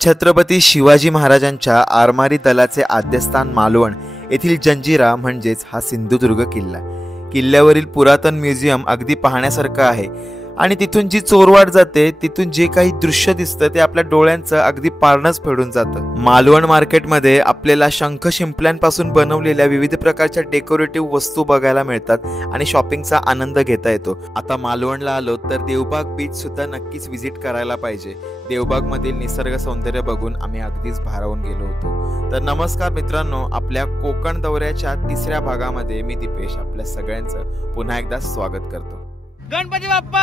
छत्रपती शिवाजी महाराजांच्या आरमारी दलाचे आद्यस्थान मालवण येथील जंजिरा म्हणजेच हा सिंधुदुर्ग किल्ला. किल्ल्यावरील पुरातन म्युझियम अगदी पाहण्यासारखं आहे आणि तिथून जी चोरवाट जाते तिथून जे काही दृश्य दिसतं ते आपल्या डोळ्यांचं अगदी पारणंच फेडून जातं. मालवण मार्केटमध्ये आपल्याला शंख शिंपल्यांपासून बनवलेल्या विविध प्रकारच्या डेकोरेटिव्ह वस्तू बघायला मिळतात आणि शॉपिंगचा आनंद घेता येतो. आता मालवणला आलो तर देवबाग बीच सुद्धा नक्कीच व्हिजिट करायला पाहिजे. देवबाग मधील निसर्ग सौंदर्य बघून आम्ही अगदीच भारावून गेलो होतो. तर नमस्कार मित्रांनो, आपल्या कोकण दौऱ्याच्या तिसऱ्या भागामध्ये मी दीपेश आपल्या सगळ्यांचं पुन्हा एकदा स्वागत करतो. गणपती बाप्पा.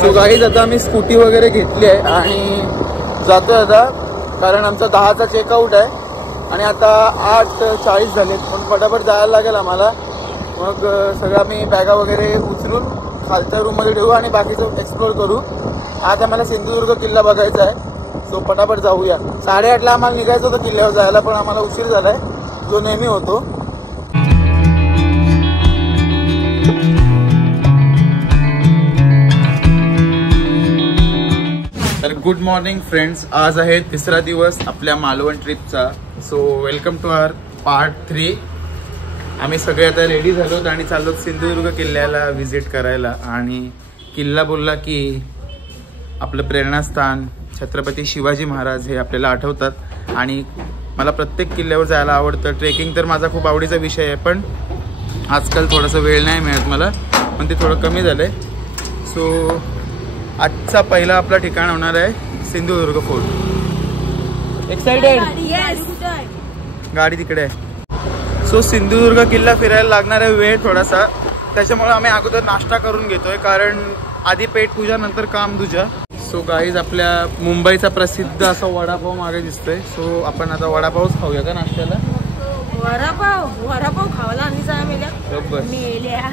सो गाईज आता आम्ही स्कूटी वगैरे घेतली आहे आणि जातोय आता, कारण आमचा 10चा चेकआउट आहे आणि आता 8:40 झालेत. पण फटाफट जायला लागेल आम्हाला. मग सगळं आम्ही बॅगा वगैरे उचलून खालच्या रूममध्ये ठेवू आणि बाकीचं एक्सप्लोर करू. आज आम्हाला सिंधुदुर्ग किल्ला बघायचा आहे. सो फटाफट जाऊया. 8:30ला आम्हाला निघायचं होतं किल्ल्यावर जायला, पण आम्हाला उशीर झालाय जो नेहमी होतो. तर गुड मॉर्निंग फ्रेंड्स, आज आहे तिसरा दिवस आपल्या मालवण ट्रिपचा. So welcome to our part 3. आम्ही सगळे आता रेडी झालो आणि चाललो सिंधुदुर्ग किल्ल्याला व्हिजिट करायला. आणि किल्ला बोलला की आपलं प्रेरणास्थान छत्रपती शिवाजी महाराज हे आपल्याला आठवतात आणि मला प्रत्येक किल्ल्यावर जायला आवडतं. ट्रेकिंग तर माझा खूप आवडीचा विषय आहे, पण आजकाल थोडासा वेळ नाही मिळत मला, पण ते थोडं कमी झालं आहे. सो आजचा पहिला आपला ठिकाण होणार आहे सिंधुदुर्ग फोर्ट. एक्साइटेड? गाडी तिकडे आहे. सो सिंधुदुर्ग किल्ला फिरायला लागणार आहे वेळ थोडासा, त्याच्यामुळे आम्ही अगोदर नाश्ता करून घेतोय, कारण आधी पेट पूजा नंतर काम तुझ्या. सो गाईज आपल्या मुंबईचा प्रसिद्ध असा वडापाव मागे दिसतोय. सो आपण आता वडापावच खाऊया का नाश्त्याला? वडापाव खावायला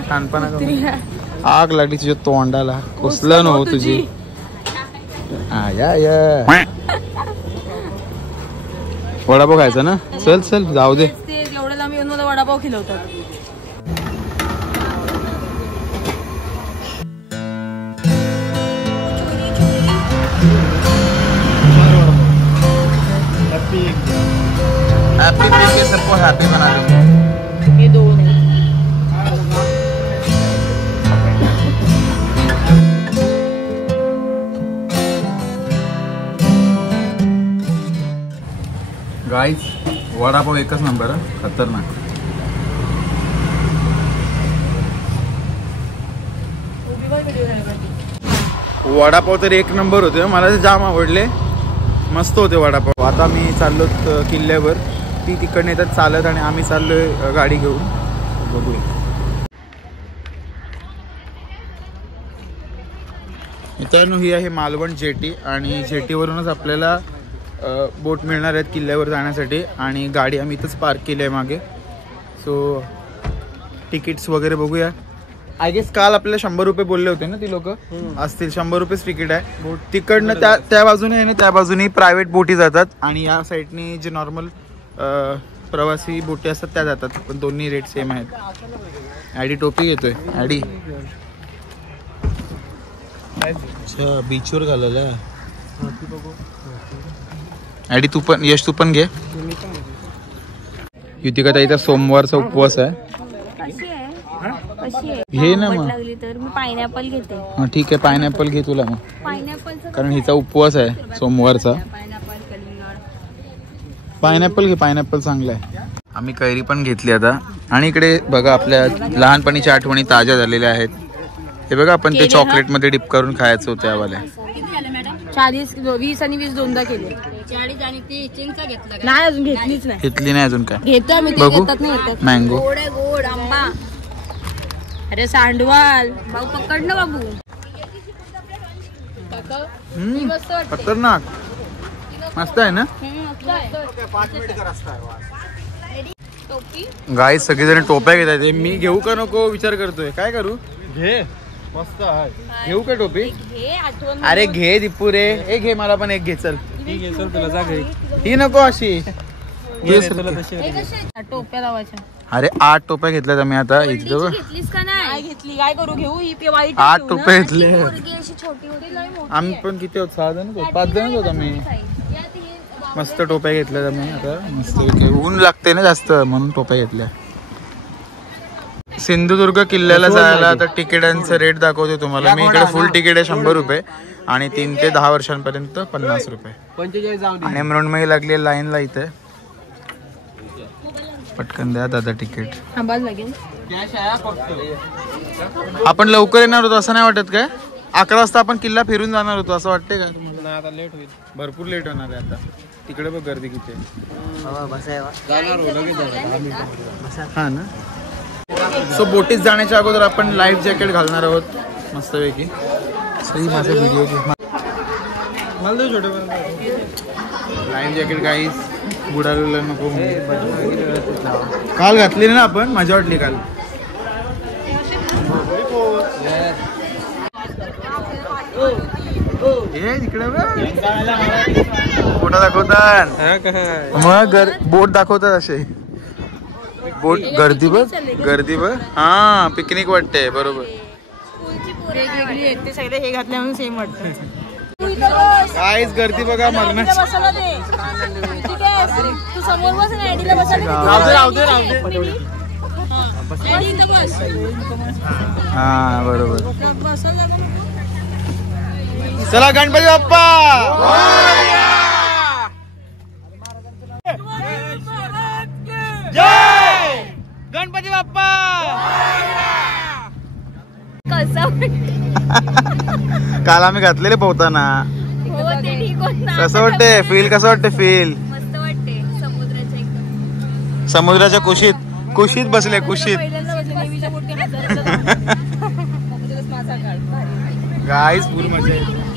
छानपणा आग लागली तुझ्या तोंडाला, कुसलं नव्ह तुझी. वडापाव खायचा ना? चल चल जाऊ दे. एवढ्याला आम्ही येऊन मला वडापाव खिलवतात. हैप्पी के सबको हैप्पी बना दो. हे दोन गाईज वडापाव एकच नंबर, खतरनाक. वडापाव तर एक नंबर होते, मला ते जाम आवडले, मस्त होते वडापाव. आता मी चाललो किल्ल्यावर, ती तिकडनं येतात चालत आणि आम्ही चाललोय गाडी घेऊन. बघूया. मित्रांनो, ही आहे मालवण जेटी आणि जेटीवरूनच आपल्याला बोट मिळणार आहेत किल्ल्यावर जाण्यासाठी. आणि गाडी आम्ही इथंच पार्क केली आहे मागे. सो तिकीट्स वगैरे बघूया. आय गेस काल आपल्याला 100 रुपये बोलले होते ना ती लोक, असतील 100 रुपयेच तिकीट आहे. बोट तिकडनं त्या बाजूने आणि त्या बाजूने प्रायव्हेट बोटी जातात आणि या साईडने जे नॉर्मल प्रवासी बोटी असतात त्या जातात, पण दोन्ही रेट सेम आहेत. ॲडी टोपी घेतोय. ॲडी अच्छा बीचवर घालायला. ॲडी तू पण, यश तू पण घे. युतिका ताईचा सोमवारचा उपवास आहे. घे ना मग. पायनॅपल घेते. हा ठीक आहे, पायनॅपल घे तुला मग, कारण हिचा उपवास आहे सोमवारचा. पायनॅपल घे, पायनॅपल चांगला आहे. आम्ही कैरी पण घेतली आता. आणि इकडे बघा आपल्या लहानपणीच्या आठवणी ताज्या झालेल्या आहेत. हे बघा, आपण ते चॉकलेट मध्ये डिप करून खायचं होतं यावाल्या. 40, 20 आणि 20 दोनदा केले. नाही अजून घेतलीच नाही. घेतली नाही अजून? काय घेतो आम्ही, बघू. मँगो, गोड आंबा. अरे सांडवाल भाऊ पकड ना बाबू. खतरनाक मस्त आहे ना. गाईज सगळेजण टोप्या घेत आहेत. मी घेऊ का नको विचार करतोय. काय करू? घे, मस्त आहे. घेऊ का टोपी? अरे घे दीपू रे. एक घे, मला पण एक घे. चल तुला जा घे. ही नको अशी. टोप्या लावायच्या. अरे 8 टोप्या घेतल्यात आम्ही आता इथं. घेतलीस का नाही घेतली? काय करू घेऊ ही वाईट 8 टोप्या घेतले. छोटी होती लय मोठी. आम्ही पण किती होत 6 जण होतो 5 जण होतो आम्ही. मस्त टोप्या घेतल्यात आम्ही आता मस्त. ऊन लागते ना जास्त म्हणून टोप्या घेतल्या. सिंधुदुर्ग किल्ल्याला जायला आता तिकिटांचं रेट दाखवतो तुम्हाला मी. इकडे फुल तिकीट आहे 100 रुपये आणि 3 ते 10 वर्षांपर्यंत 50 रुपये. आणि मृण्मयी लागली लाईनला इथे. पटकन द्या दादा तिकीट. आपण लवकर येणार होतो असं नाही वाटत काय? 11 वाजता आपण किल्ला फिरून जाणार होतो असं वाटतंय का तुम्हाला? आता लेट होईल. भरपूर लेट होणार आहे आता. तिकडे बघ गर्दी किती आहे. हा ना. सो बोटीत जाण्याच्या अगोदर आपण लाईफ जॅकेट घालणार आहोत मस्तपैकी. सही माझा व्हिडिओ लाईफ जॅकेट काहीच बुडालेलं नको. काल घातली ना आपण मजा वाटली काल. इकडे बोट दाखवतात मग बोट दाखवतात असे. बोट गर्दी बघ. हा पिकनिक वाटते बरोबर. वेगवेगळी सगळे हे घातल्या म्हणून सेम वाटतं. काहीच गर्दी बघा मरणाची. तू समोर बस ना आयडीला हा बरोबर. चला गणपती बाप्पा. जय गणपती बाप्पा. काल आम्ही घातलेले पोहताना. कसं वाटते फील? कसं वाटते फील? मस्त वाटते. समुद्राच्या एकदम समुद्राच्या कुशीत बसले. कुशीत गाईस फुल मजा येते.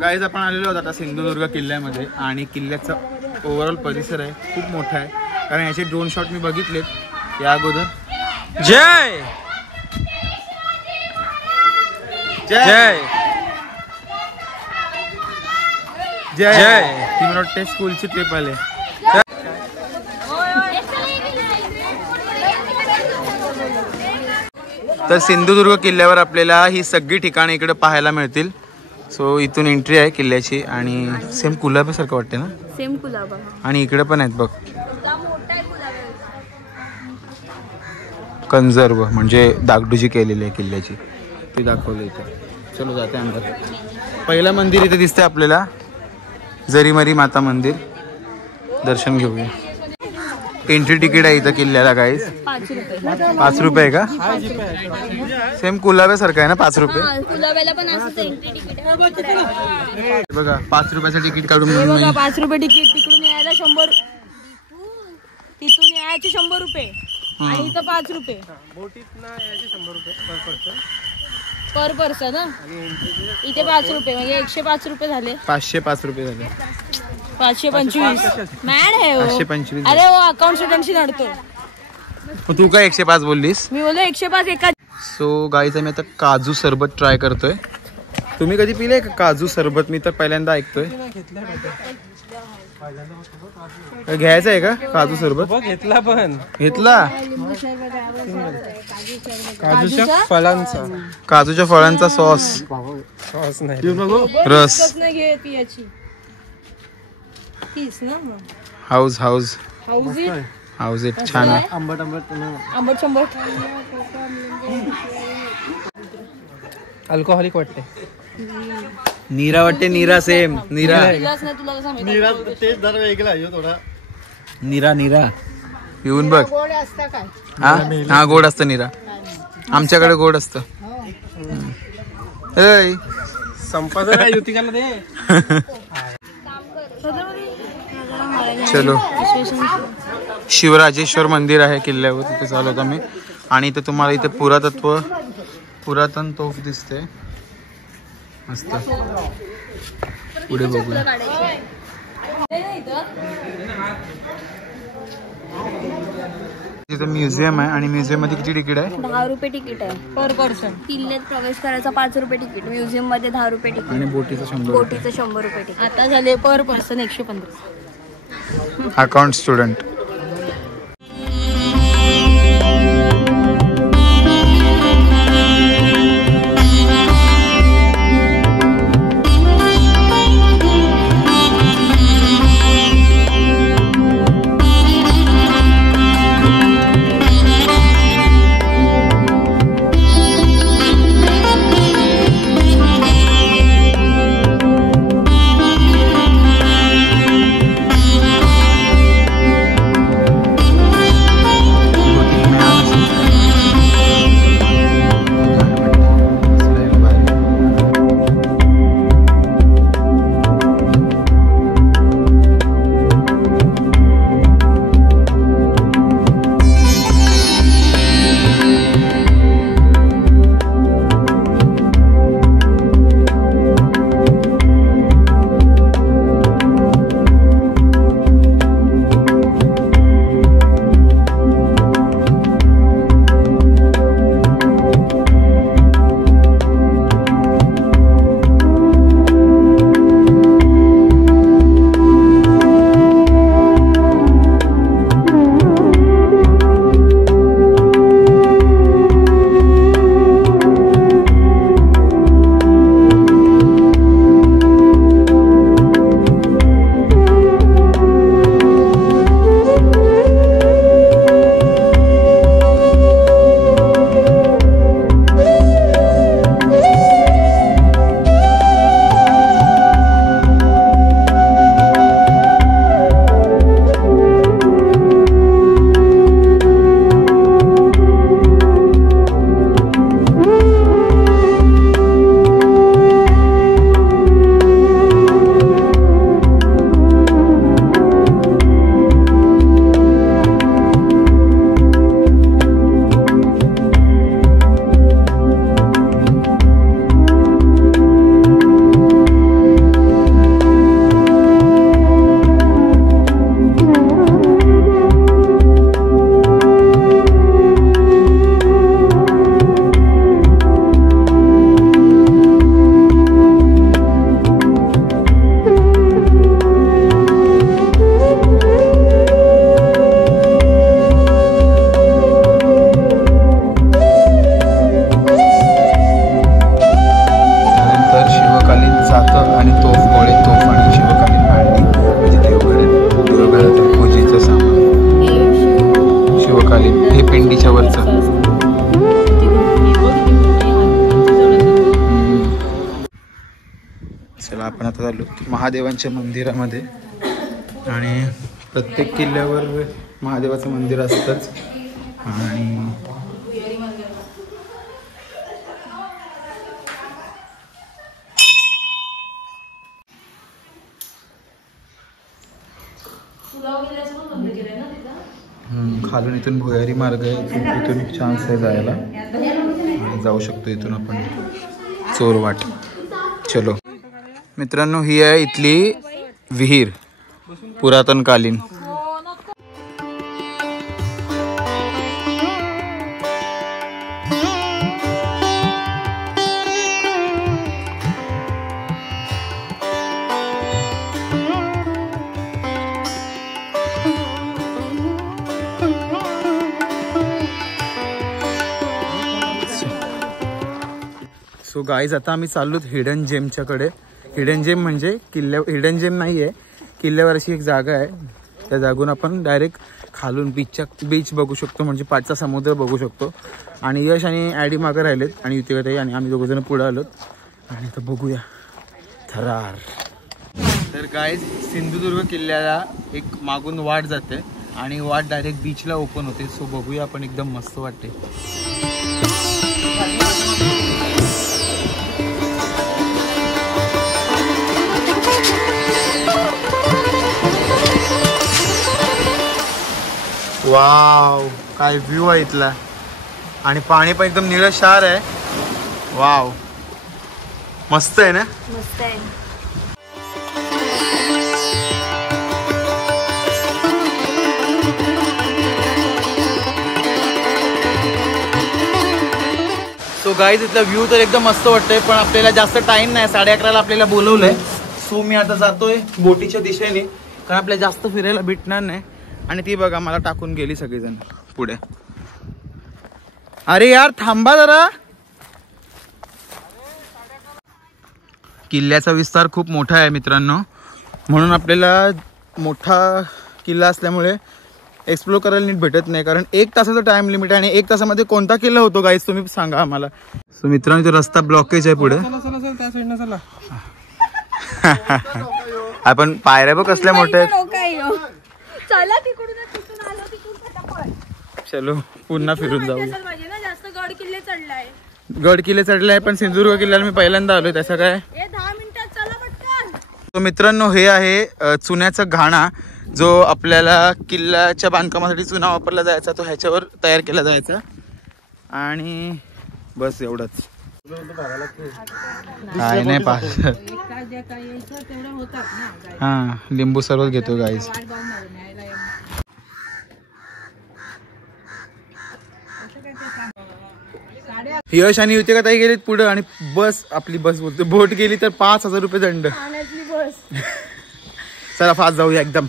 गाईज आपण आलेलो आहोत आता सिंधुदुर्ग किल्ल्यामध्ये. आणि किल्ल्याचा ओव्हरऑल परिसर आहे खूप मोठा आहे. कारण याचे ड्रोन शॉट मी बघितलेत या अगोदर. जय जय जय जय. ती मला वाटते स्कूलची ट्रिप आले. तर सिंधुदुर्ग किल्ल्यावर आपल्याला ही सगळी ठिकाणे इकडे पाहायला मिळतील. सो इथून एंट्री आहे किल्ल्याची. आणि सेम कुलाब्यासारखं वाटते ना? सेम कुलाबा. आणि इकडे पण आहेत बघ कन्झर्व म्हणजे डागडुजी केलेली आहे किल्ल्याची. ती दाखवली इथे. चलो जाते अंदर. पहिलं मंदिर इथे दिसते आपल्याला जरीमरी माता मंदिर. दर्शन घेऊया. एंट्री तिकीट आहे इथं किल्ल्याला गाईज 5 रुपये का? सेम कुलाब्यासारखं आहे ना 5 रुपये. कुलाब्याला पण असंच एंट्री तिकीट आहे बघा. 5 रुपयाचं तिकीट काढून बघा. 5 रुपये तिकीट. तिकडून यायला 100. तिथून यायचे 100 रुपये आणि इथं 5 रुपये. पर पर्सन ना. इथे 5 रुपये म्हणजे 105 रुपये झाले. 505 रुपये झाले. 525 मॅड आहे हो. 525. अरे हो अकाउंट स्टुडंटशी नडतोय. तू काय 105 बोललीस? मी बोललो 105 एका. सो गाईज मी आता काजू सरबत ट्राय करतोय. तुम्ही कधी पिले का काजू सरबत? मी तर पहिल्यांदा ऐकतोय. घ्यायचं आहे का काजू सरबत? घेतला पण घेतला. काजूच्या फळांचा सॉस नाही रस. हाऊस हाऊस हाऊस एक छान आहे. अल्कोहोलिक वाटते. नीरा वाटते. नीरा सेम नीरा नीरा नीरा येऊन बघ. हा गोड असतं नीरा. आमच्याकडे गोड असतं. संपादन युतिकाला दे. चलो शिवराजेश्वर मंदिर आहे किल्ल्यावर, तिथे चालू होतो आम्ही. आणि इथे तुम्हाला इथे पुरातन तोफ दिसते मस्त. पुढे बघूया. तिथे म्युझियम आहे आणि म्युझियम मध्ये किती तिकीट आहे? 10 रुपये तिकीट आहे पर पर्सन. किल्ल्यात प्रवेश करायचा 5 रुपये तिकीट, म्युझियम मध्ये 10 रुपये तिकीट आणि बोटीचं 100. बोटीचं 100 रुपये तिकीट. आता झाले पर पर्सन 115. Account student. चला आपण आता चाललो महादेवांच्या मंदिरामध्ये. आणि प्रत्येक किल्ल्यावर महादेवाचं मंदिर असतंच. आणि खालून इथून भुयारी मार्ग आहे, इथून चान्स आहे जायला. जाऊ शकतो इथून आपण चोरवाट. चलो मित्रांनो, ही आहे इथली विहीर पुरातनकालीन. गाईज आता आम्ही चाललो हिडन जेमच्याकडे. हिडन जेम म्हणजे हिडन जेम नाही आहे, किल्ल्यावर अशी एक जागा आहे. त्या जागून आपण डायरेक्ट खालून बीच बघू शकतो, म्हणजे पाठचा समुद्र बघू शकतो. आणि यश आणि ॲडी मागं राहिलेत आणि युतिकाताई आणि आम्ही दोघंजण पुढे आलोत. आणि आता बघूया थरार. तर गाईज सिंधुदुर्ग किल्ल्याला एक मागून वाट जाते आणि वाट डायरेक्ट बीचला ओपन होते. सो बघूया आपण, एकदम मस्त वाटते. वाव, काय व्ह्यू आहे इथला. आणि पाणी पण एकदम निळशार आहे. वाव, मस्त आहे ना. मस्त आहे. सो गाईज इथला व्ह्यू तर एकदम मस्त वाटतंय, पण आपल्याला जास्त टाइम नाही. 11:30ला आपल्याला बोलवलंय. सो मी आता जातोय बोटीच्या दिशेने, कारण आपल्याला जास्त फिरायला भेटणार नाही. आणि ती बघा मला टाकून गेली सगळेजण पुढे. अरे यार थांबा जरा. किल्ल्याचा विस्तार खूप मोठा आहे मित्रांनो, म्हणून आपल्याला मोठा किल्ला असल्यामुळे एक्सप्लोर करायला नीट भेटत नाही, कारण 1 तासाचा टाइम लिमिट आहे. आणि 1 तासामध्ये कोणता किल्ला होतो गाईज तुम्ही सांगा आम्हाला. सो मित्रांनो तो रस्ता ब्लॉकेज आहे पुढे. आपण पायऱ्या बघ कसल्या मोठ्या आहेत. चलो पुन्हा फिरून जाऊ. गड किल्ले चढलाय. गड किल्ले चढलाय, पण सिंधुदुर्ग किल्ल्याला मी पहिल्यांदा आलोय. त्याचं काय 10 मिनिटात चला पटकन. तो मित्रांनो हे आहे चुन्याचा घाणा, जो आपल्याला किल्ल्याच्या बांधकामासाठी चुना वापरला जायचा, तो ह्याच्यावर तयार केला जायचा. आणि बस एवढंच, काय नाही पास. हा लिंबू सरबत घेतो गाईज. यश आणि युतिकाताई गेलीत पुढे आणि बस आपली बस बोलते बोट गेली तर 5,000 रुपये दंड. चला फास्ट जाऊया एकदम.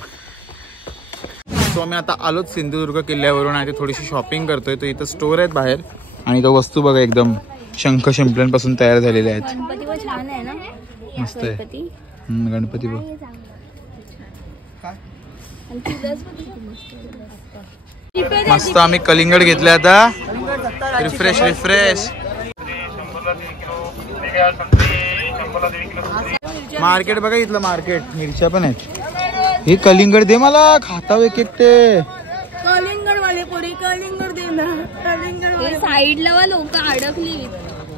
सो आम्ही आता आलोच सिंधुदुर्ग किल्ल्यावरून आणि थोडीशी शॉपिंग करतोय. तो इथं स्टोर आहेत बाहेर आणि तो वस्तू बघा एकदम शंख शिंपल्यांपासून तयार झालेल्या आहेत. गणपती पण छान आहे ना. मस्त आहे. गणपती बघ. मस्त आम्ही कलिंगड घेतले आता. रिफ्रेश मार्केट बघा इथलं मार्केट. मिरच्या पण आहेत. हे कलिंगड दे मला, खाताव एक एकटे. कलिंगड वाले पोरी कलिंगड दे ना. कलिंगड साईडला लोक अडकली.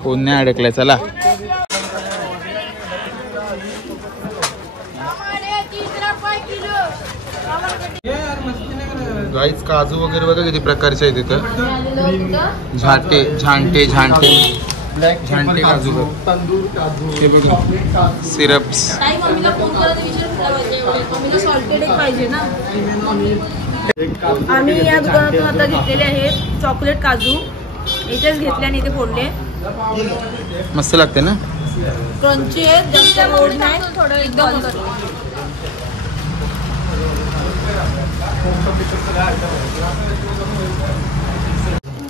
कोण नाही अडकलाय. चला गाईज काजू वगैरे बघा किती प्रकारचे आहेत तिथं. झांटे काजू तंदूर काजू, हे बघा. सिरप्स. मम्मीला फोन करत मम्मीला सॉल्टेड पाहिजे ना. आम्ही या दुकानातून आता घेतलेले आहेत चॉकलेट काजू. याच्याच घेतले आणि इथे फोडले. मस्त लागते ना. क्रंची आहेत, जास्त गोड नाही, थोडं एकदम.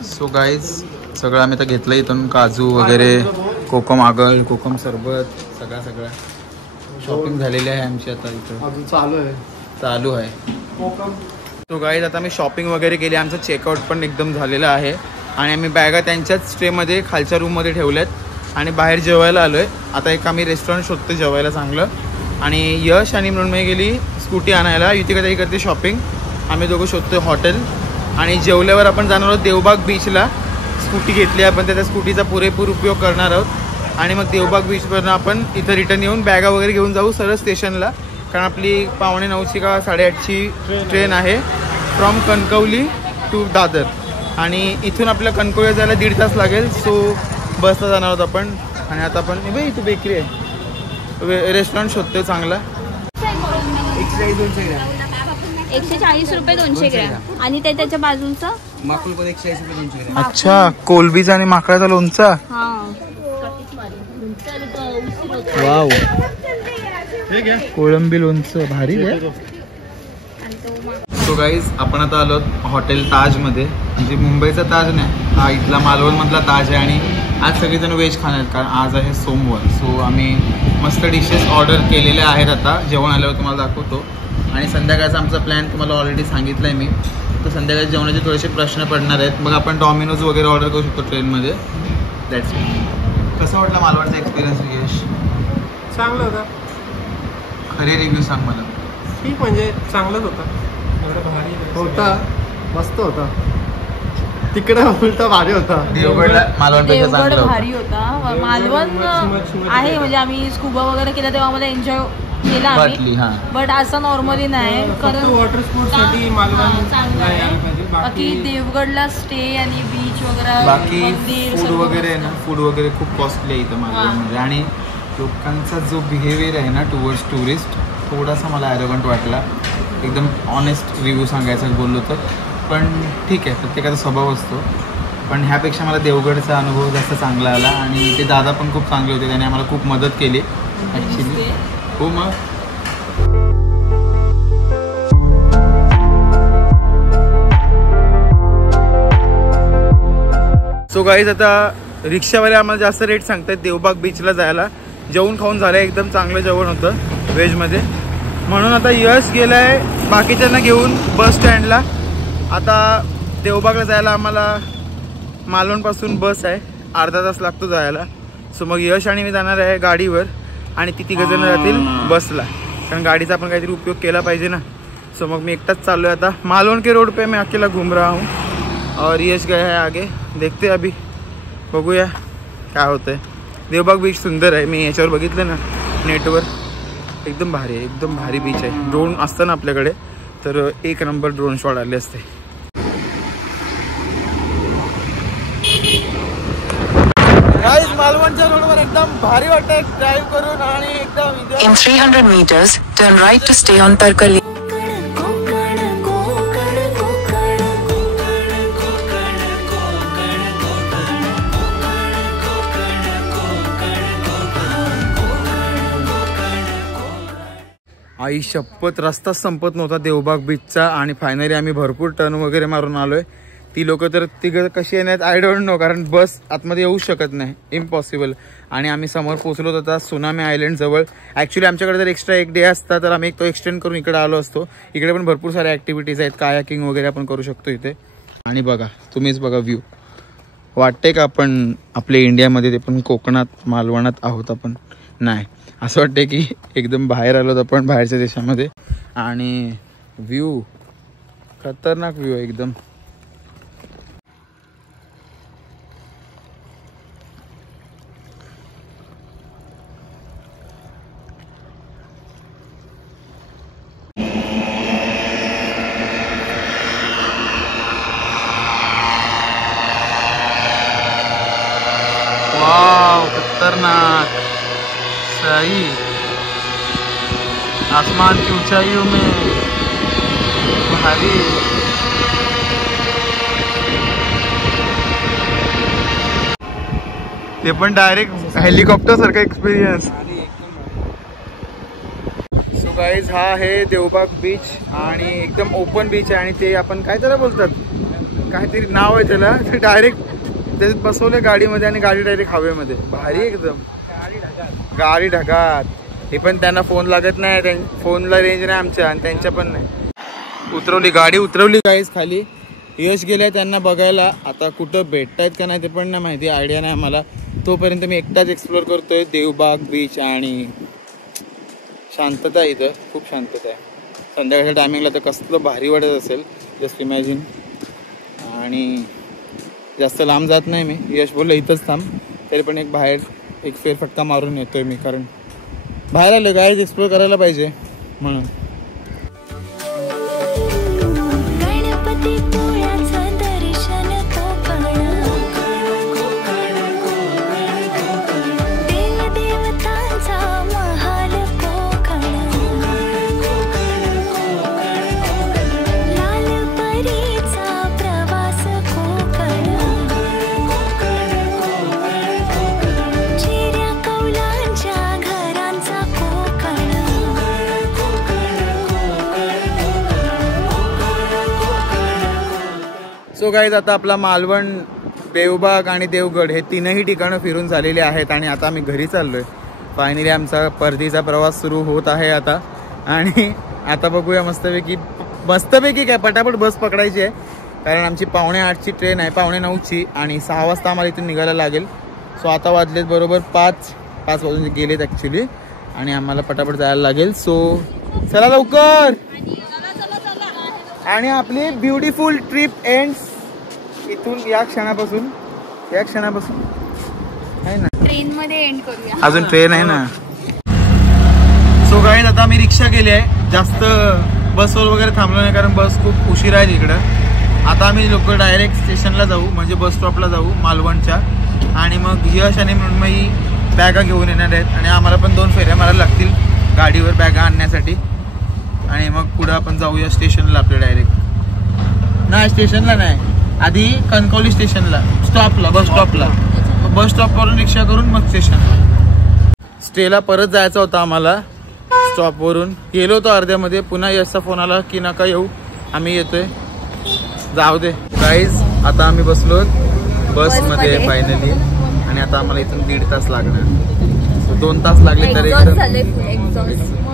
सो गाईज सगळं आम्ही आता घेतलं इथून. काजू वगैरे, कोकम आगळ, कोकम सरबत, सगळं शॉपिंग झालेली आहे आमची. आता इथं अजून चालू आहे. तो गाईज आता मी शॉपिंग वगैरे केली. आमचं चेकआउट पण एकदम झालेलं आहे आणि आम्ही बॅगा त्यांच्याच स्टेमध्ये खालच्या रूममध्ये ठेवल्यात आणि बाहेर जेवायला आलोय. आता एक आम्ही रेस्टॉरंट शोधतो जेवायला चांगलं. आणि यश आणि मृण्मयी गेली स्कूटी आणायला. युतिकाताई करते शॉपिंग. आम्ही दोघं शोधतोय हॉटेल. आणि जेवल्यावर आपण जाणार आहोत देवबाग बीचला. स्कूटी घेतली आपण, त्या स्कूटीचा पुरेपूर उपयोग करणार आहोत. आणि मग देवबाग बीचवरून आपण इथं रिटर्न येऊन बॅगा वगैरे घेऊन जाऊ सरळ स्टेशनला, कारण आपली 8:45 का 8:30ची ट्रेन आहे फ्रॉम कणकवली टू दादर. आणि इथून आपल्या कणकवली जायला 1.5 तास लागेल. सो बसला जाणार आहोत आपण. आणि आता आपण बाई इथं बेकरी आहे, रेस्टॉरंट शोधतोय चांगला. 140 रुपये 200 ग्रॅम. आणि ते त्याच्या बाजूचं माकुल पण 180 रुपये 200 ग्रॅम. अच्छा, कोलबीचा आणि माकडाचा लोणचा. वाव, कोळंबी लोणचं भारी आहे. सो गाईज आपण आता आलो हॉटेल ताजमध्ये. म्हणजे मुंबईचा ताज नाही, हा इथला मालवण मधला ताज आहे. आणि आज सगळेजण व्हेज खाणार कारण आज आहे सोमवार. सो आम्ही मस्त डिशेस ऑर्डर केलेल्या आहेत. आता जेवण आल्यावर तुम्हाला दाखवतो. आणि संध्याकाळचा आमचा प्लॅन तुम्हाला ऑलरेडी सांगितला आहे मी. तर संध्याकाळी जेवणाचे थोडेसे प्रश्न पडणार आहेत. मग आपण डॉमिनोज वगैरे ऑर्डर करू शकतो ट्रेनमध्ये. That's it. कसं वाटलं मालवणचा एक्सपिरियन्स यश? चांगलं होता. खरे रिव्ह्यू सांग मला. ठीक म्हणजे चांगलंच होता. होता मस्त होता. तिकडे उलटा भारी होता. देवगडला मालवणपेक्षा देवगड चांगलं भारी होता. मालवण आहे म्हणजे आम्ही स्कुबा वगैरे केला तेव्हा मला एन्जॉय केला आम्ही. बट असं नॉर्मली नाही कारण वॉटर स्पोर्ट्स साठी मालवण चांगलं आहे. बाकी देवगडला स्टे आणि बीच वगैरे बाकी मंदिर फूड सर्व वगैरे आहे ना, फूड वगैरे खूप कॉस्टली आहे इथं मालवणमध्ये. आणि लोकांचा जो बिहेवियर आहे ना टुवर्ड्स टुरिस्ट थोडासा मला ॲरोगंट वाटला. एकदम ऑनेस्ट रिव्ह्यू सांगायचं बोललो तर. पण ठीक आहे, प्रत्येकाचा स्वभाव असतो. पण ह्यापेक्षा मला देवगडचा अनुभव जास्त चांगला आला. आणि ते दादा पण खूप चांगले होते. त्याने आम्हाला खूप मदत केली ॲक्च्युली. हो मग सो गाईज आता रिक्षावाले आम्हाला जास्त रेट सांगतात देवबाग बीचला जायला. जेवण खाऊन झालं एकदम चांगलं जेवण होतं व्हेजमध्ये. म्हणून आता यश गेला आहे बाकीच्यांना घेऊन बस स्टँडला. आता देवबागला जायला आम्हाला मालवणपासून बस आहे, अर्धा तास लागतो जायला. सो मग यश आणि मी जाणार आहे गाडीवर आणि ती तिघंजण जातील बसला. कारण गाडीचा आपण काहीतरी उपयोग केला पाहिजे ना. सो मग मी एकटाच चाललो आहे आता. मालवण के रोड पे मैं अकेला घूम रहा हूँ और यश गया है आगे. देखते अभी बघूया काय होतंय. देवबाग बीच सुंदर आहे. मी याच्यावर बघितलं ना नेटवर, एकदम भारी आहे. एकदम भारी बीच आहे. ड्रोन असतं ना आपल्याकडे तर एक नंबर ड्रोन शॉट आले असते. मालवणच्या रोडवर एकदम भारी वाटतं ड्राईव्ह करून. आणि एकदम In 300 meters, turn right to stay on Tarkali. आई शपथ रस्ताच संपत नव्हता देवबाग बीचचा. आणि फायनली आम्ही भरपूर टर्न वगैरे मारून आलोय. ती लोक तर तिघं कशी येण्यात आय डोंट नो, कारण बस आतमध्ये येऊ शकत नाही, इम्पॉसिबल. आणि आम्ही समोर पोहोचलो होता सुनामी आयलंड जवळ. ॲक्च्युली आमच्याकडे जर एक्स्ट्रा एक डे असता तर आम्ही तो एक्सटेंड करून इकडे आलो असतो. इकडे पण भरपूर साऱ्या ॲक्टिव्हिटीज आहेत, कायाकिंग वगैरे आपण करू शकतो इथे. आणि बघा तुम्हीच बघा व्ह्यू. वाटते का आपण आपल्या इंडियामध्ये ते पण कोकणात मालवणात आहोत आपण? नाही, असं वाटते की एकदम बाहेर आलो आपण बाहेरच्या देशामध्ये. आणि व्ह्यू खतरनाक व्ह्यू एकदम. वाव खतरनाक. सही आसमान की ऊंचाइयों में भारी. ते पण डायरेक्ट हेलिकॉप्टर सारखा एक्सपिरियन्स. सो गाईज हा आहे देवबाग बीच आणि एकदम ओपन बीच आहे. आणि ते आपण काय त्याला बोलतात, काहीतरी नाव आहे त्याला. ते डायरेक्ट त्याच्यात बसवले गाडीमध्ये आणि गाडी डायरेक्ट हवेमध्ये. भारी एकदम. गाडी ढगात. हे पण त्यांना फोन लागत नाही, फोनला रेंज नाही आमच्या आणि त्यांच्या पण नाही. उतरवली गाडी, उतरवली गाईज खाली. यश गेलाय त्यांना बघायला. आता कुठं भेटतायत का नाही ते पण नाही माहिती, आयडिया नाही आम्हाला. तोपर्यंत मी एकटाच एक्सप्लोर करतोय देवबाग बीच. आणि शांतता आहे इथं, खूप शांतता आहे. संध्याकाळच्या टायमिंगला तर कसलं भारी वाटत असेल, जस्ट इमॅजिन. आणि जास्त लांब जात नाही मी. यश बोललं इथंच थांब, तरी पण एक बाहेर एक फेरफटका मारून येतोय मी, कारण बाहेर आलं गाईज एक्सप्लोर करायला पाहिजे म्हणून. सो गाईज आता आपला मालवण देवबाग आणि देवगड हे तीनही ठिकाणं फिरून झालेले आहेत आणि आता आम्ही घरी चाललोय. फायनली आमचा परतीचा प्रवास सुरू होत आहे आता. आणि आता बघूया मस्तपैकी काय पटापट बस पकडायची आहे, कारण आमची 7:45ची ट्रेन आहे, 8:45ची, आणि 6 वाजता आम्हाला इथून निघायला लागेल. सो आता वाजलेत बरोबर 5 वाजून गेलेत ॲक्च्युली, आणि आम्हाला पटापट जायला लागेल. सो चला लवकर. आणि आपली ब्युटिफुल ट्रिप एंड्स इथून या क्षणापासून आहे ना. ट्रेन मध्ये एंड करूया. अजून ट्रेन आहे ना. सो गाईज आता आम्ही रिक्षा केली आहे, जास्त बसवर वगैरे थांबलो नाही कारण बस खूप उशीर आहे तिकडं. आता आम्ही लोक डायरेक्ट स्टेशनला जाऊ, म्हणजे बस स्टॉपला जाऊ मालवणच्या, आणि मग यश आणि मृण्मयी बॅगा घेऊन येणार आहेत आणि आम्हाला पण 2 फेऱ्या मारायला लागतील गाडीवर बॅगा आणण्यासाठी. आणि मग पुढं आपण जाऊया स्टेशनला आपल्या डायरेक्ट. नाही स्टेशनला नाही, आधी कणकवली स्टेशनला, स्टॉपला, बस स्टॉपवरून रिक्षा करून मग स्टेशनला. स्टेला परत जायचं होतं आम्हाला. स्टॉपवरून गेलो होतो अर्ध्यामध्ये, पुन्हा यशचा फोन आला की नका येऊ, आम्ही येतोय. जाऊ दे गाईज, आता आम्ही बसलो बसमध्ये फायनली, आणि आता आम्हाला इथून 1.5 तास लागणार. 2 तास लागले तरी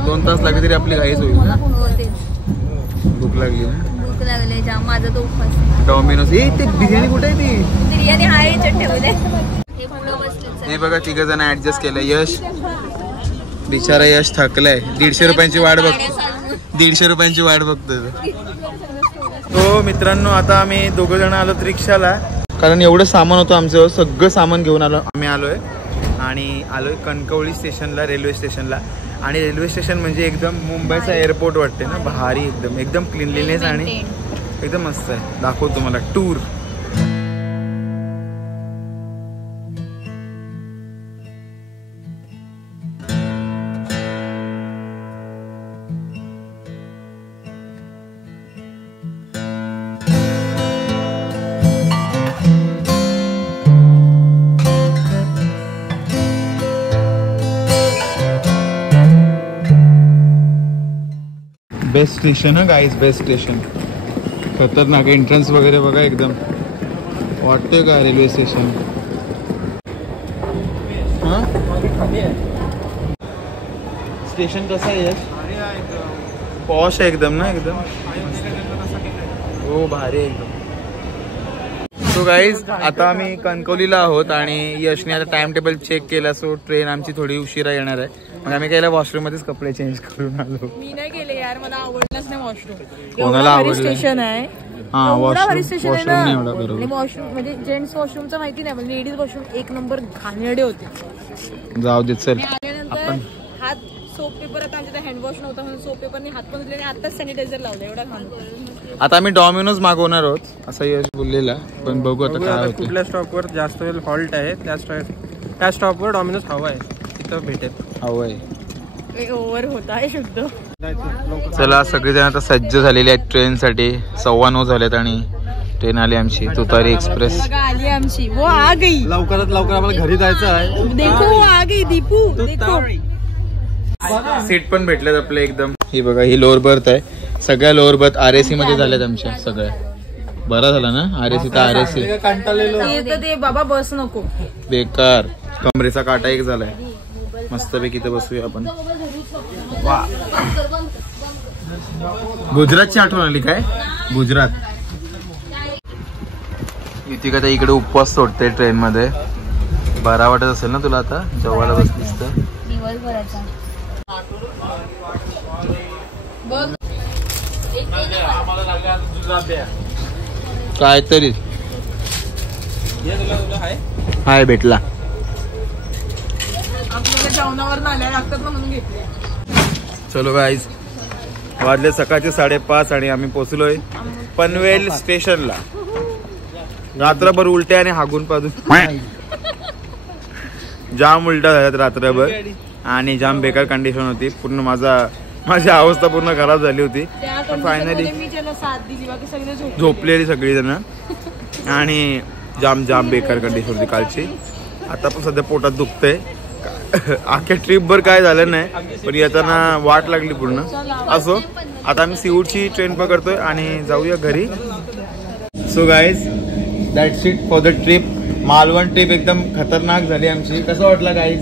2 तास लागले तरी आपली घाईच होईल ना. भूक लागली ना. माझा तो उपवास. डॉमिनोज. ते बिर्याणी कुठे आहे? ती बिर्याणी आहे ठेवले. हे बघा 3 जण ऍडजस्ट केलं. यश बिचारा यश थकलाय, 150 रुपयांची वाट बघतो. 150 रुपयांची वाट बघतोय तो. मित्रांनो आता आम्ही 2 जण आलो रिक्षाला, कारण एवढं सामान होतं आमचं, सगळं सामान घेऊन आम्ही आलोय कणकवली स्टेशनला, रेल्वे स्टेशनला. आणि रेल्वे स्टेशन म्हणजे एकदम मुंबईचा एअरपोर्ट वाटते ना, भारी, एकदम क्लीनलीनेस आणि एकदम मस्त आहे. दाखवतो तुम्हाला टूर. बेस्ट स्टेशन आहे गाईज, बेस्ट स्टेशन. खतरनाक एंट्रन्स वगैरे बघा, एकदम वाटते का रेल्वे स्टेशन. स्टेशन कसं आहे? पॉश आहे एकदम ना, एकदम हो, भारी एकदम. सो गाईज आता आम्ही कणकवलीला आहोत आणि यशने आता टाइम टेबल चेक केला. सो ट्रेन आमची थोडी उशिरा येणार आहे. मग आम्ही काय वॉशरूम मध्येच कपडे चेंज करून आलो. मी नाही गेले यार, मला आवडलंच नाही वॉशरूम. कोणाला आवडलं? स्टेशन आहे, वॉशरूम नाही एवढा बरोबर. वॉशरूम म्हणजे जेंट्स वॉशरूमचं माहिती नाही, पण लेडीज वॉशरूम 1 नंबर घाणेरडे होते. जाऊ दे चल. आल्यानंतर हात सोप पेपर, आता आमच्या हँड वॉश नव्हता म्हणून सोप पेपरने हात पण धुतले आणि आताच सॅनिटायझर लावलं. एवढा घाण. आता आम्ही डॉमिनोज मागवणार आहोत असं यश बोललेला, पण बघू आता काय होतं. कुठल्या स्टॉपवर जास्त वेळ हॉल्ट आहे त्या स्टॉपवर डॉमिनोज हवा आहे, तिथं भेटेल. हवंय. ओव्हर होता आहे शुद्ध. चला सगळेजण आता सज्ज झालेले आहेत ट्रेनसाठी. 9:15 झालेत आणि ट्रेन आली आमची तुतारी एक्सप्रेस. आली आमची, वो आ गई. लवकरात लवकर आम्हाला घरी जायचं आहे. देखो वो आ गई दीपू, देखो. सीट पण भेटलेत आपले एकदम. ही बघा, ही लोअर बर्थ आहे. सगळ्या लोअर बर्थ RAC मध्ये झाल्यात आमच्या सगळ्या. बरा झाला ना RAC तर RAC. ते बाबा बस नको, बेकार. कमरेचा काटा एक झालाय. मस्तपैकी इथं बसूया आपण. वा, गुजरातची आठवण आली काय? गुजरात. इथे का इकडे उपवास सोडते ट्रेन मध्ये. बरा वाटत असेल ना तुला आता जेवायला बसलीस तर. दिवसभराचा काय तरी हाय भेटला. आपल्याला जेवणावर नाल्या लागतात ना म्हणून घेतले. चलो गाईज, वाजले सकाळचे 5:30 आणि आम्ही पोहोचलोय पनवेल स्टेशनला. रात्रभर उलट्या आणि हागून पाजून जाम उलट्या झाल्यात रात्रभर आणि जाम बेकार कंडिशन होती. पूर्ण माझी अवस्था पूर्ण खराब झाली होती. फायनली झोपलेली सगळी जण आणि जाम बेकार कंडिशन होती कालची. आता पण सध्या पोटात दुखतंय. अख्ख्या ट्रिपभर काय झालं नाही, पण येताना वाट लागली पूर्ण. असो, आता आम्ही सीऊटची ट्रेन पकडतोय आणि जाऊया घरी. So guys, that's it for the trip. Malvan trip एकदम खतरनाक झाली आमची. कसं वाटलं गाईज?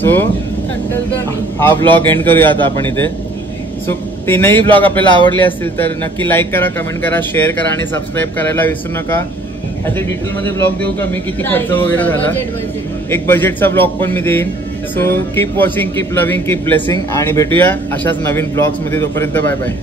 सो हा व्लॉग एंड करूया आता आपण इथे. सो तीनही ब्लॉग आपल्याला आवडले असतील तर नक्की लाईक करा, कमेंट करा, शेअर करा आणि सबस्क्राईब करायला विसरू नका. आता डिटेलमध्ये ब्लॉग देऊ का मी, किती खर्च वगैरे झाला? एक बजेटचा ब्लॉग पण मी देईन. So keep watching, keep loving, keep blessing आणि भेटूया अशाच नवीन ब्लॉग्समध्ये. तोपर्यंत बाय बाय.